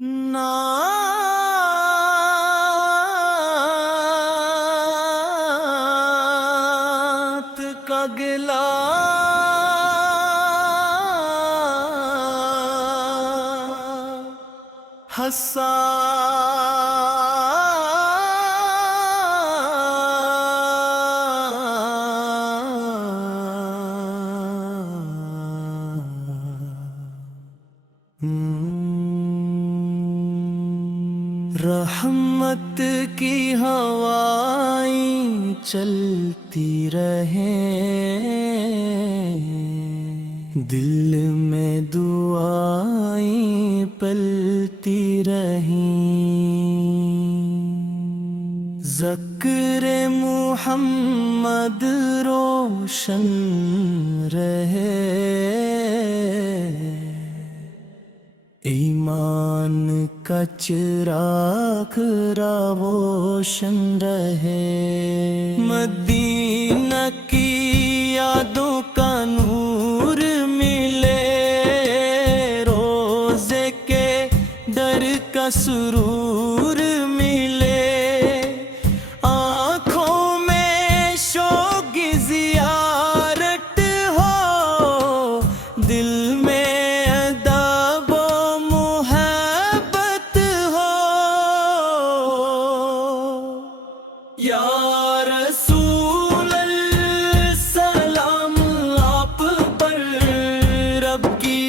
नात का गिला हंसा रहमत की हवाएं चलती रहें, दिल में दुआएं पलती रहें, ज़िक्र मुहम्मद रोशन रहे, ईमान का चिराग रोशन रहे, मदीना की यादों का नूर मिले, रोज़े के दर का सुरूर मिले, आँखों में शौक़ ज़ियारत हो, दिल में या रसूल सलाम आप पर, रब की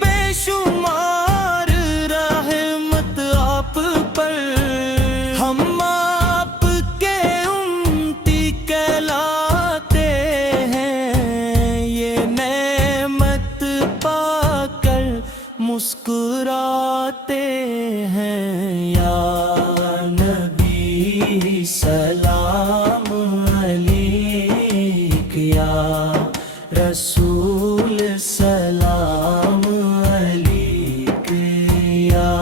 बेशुमार रहमत आप पर, हम आपके उम्मती कहलाते हैं, ये नेमत पाकर मुस्कुराते हैं। या सलाम अलैक या रसूल सलाम अलैक या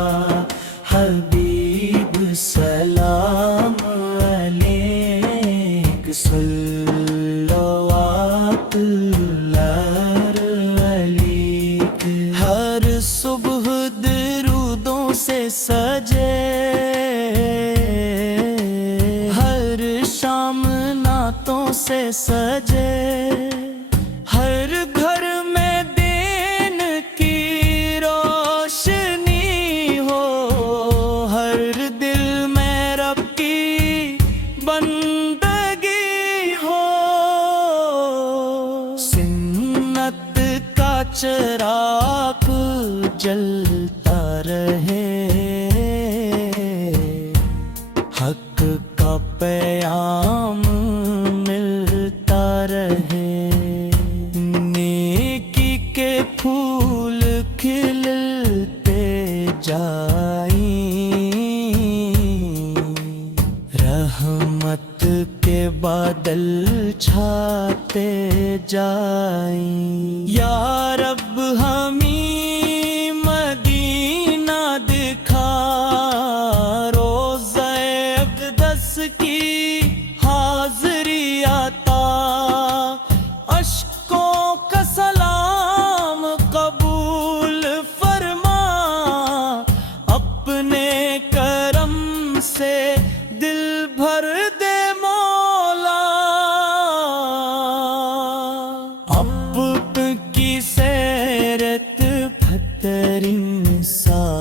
हबीब सलाम अलैक, सल्लल्लाहु अलैक। हर सुबह दरूदों से सजे, से सजे, हर घर में दिन की रोशनी हो, हर दिल में रब की बंदगी हो, सुन्नत का चिराग जलता रहे, हक का पैगाम रहे, नेकी के फूल खिलते जाएं, रहमत के बादल छाते जाएं। या रब हमें मदीना दिखा, रोज़े अक़दस की हाज़री आता, अश्कों का सलाम कबूल फरमा, अपने करम से दिल भर दे मौला, अब की सैरत बहतरीन साल,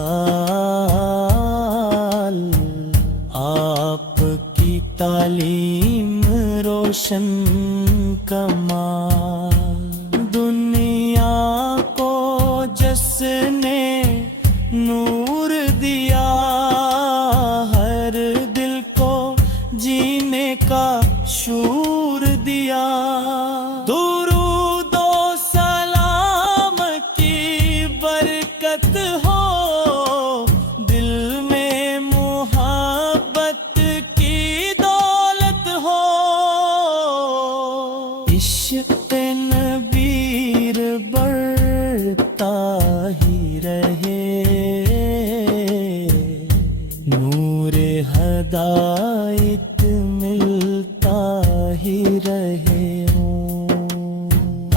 आपकी तालीम रोशन कमाल, दुनिया को जिसने नूर दिया, हर दिल को जीने का शूर दिया, दुरूद ओ सलाम की बरकत हो, दिल में मोहब्बत की दौलत हो, इश्क़ नबीर बढ़ता ही रहे, नूर हदायत मिलता ही रहे,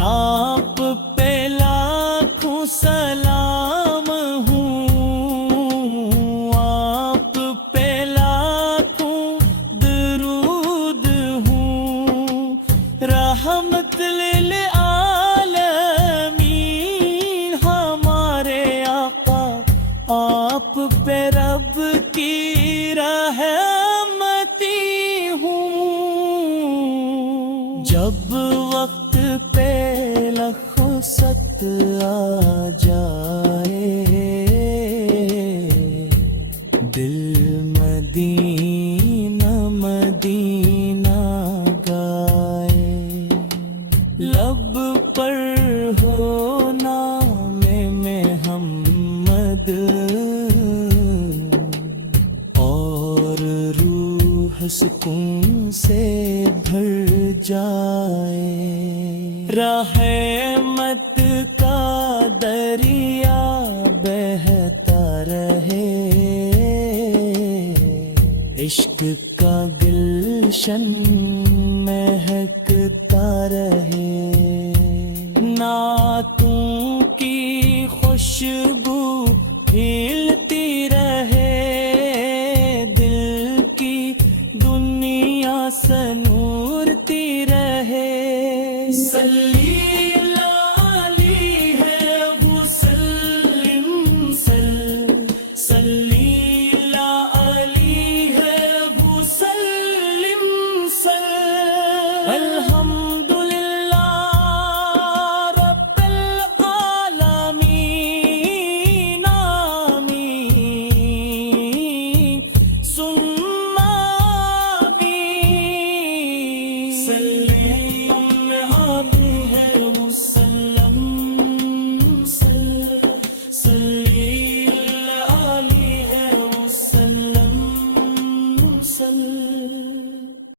आप पे लाखों सलाम हूँ, آپ پہ رب کی رحمتی ہوں، جب وقت پہ لخصت آ جائے، دل مدینہ مدینہ گائے، لب پر ہو نام محمد اور روح سکون سے بھر جائے، رحمت کا دریا بہتا رہے، عشق کا گلشن مہکتا رہے، نعتوں کی خوشبو ہلتی رہے، دل کی دنیا سنورتی رہے، صلی اللہ علیہ وسلم، صلی اللہ علیہ وسلم، الحمدللہ رب العالمین، آمین ثم آمین، صلی اللہ علیہ وسلم، صلی اللہ علیہ وسلم،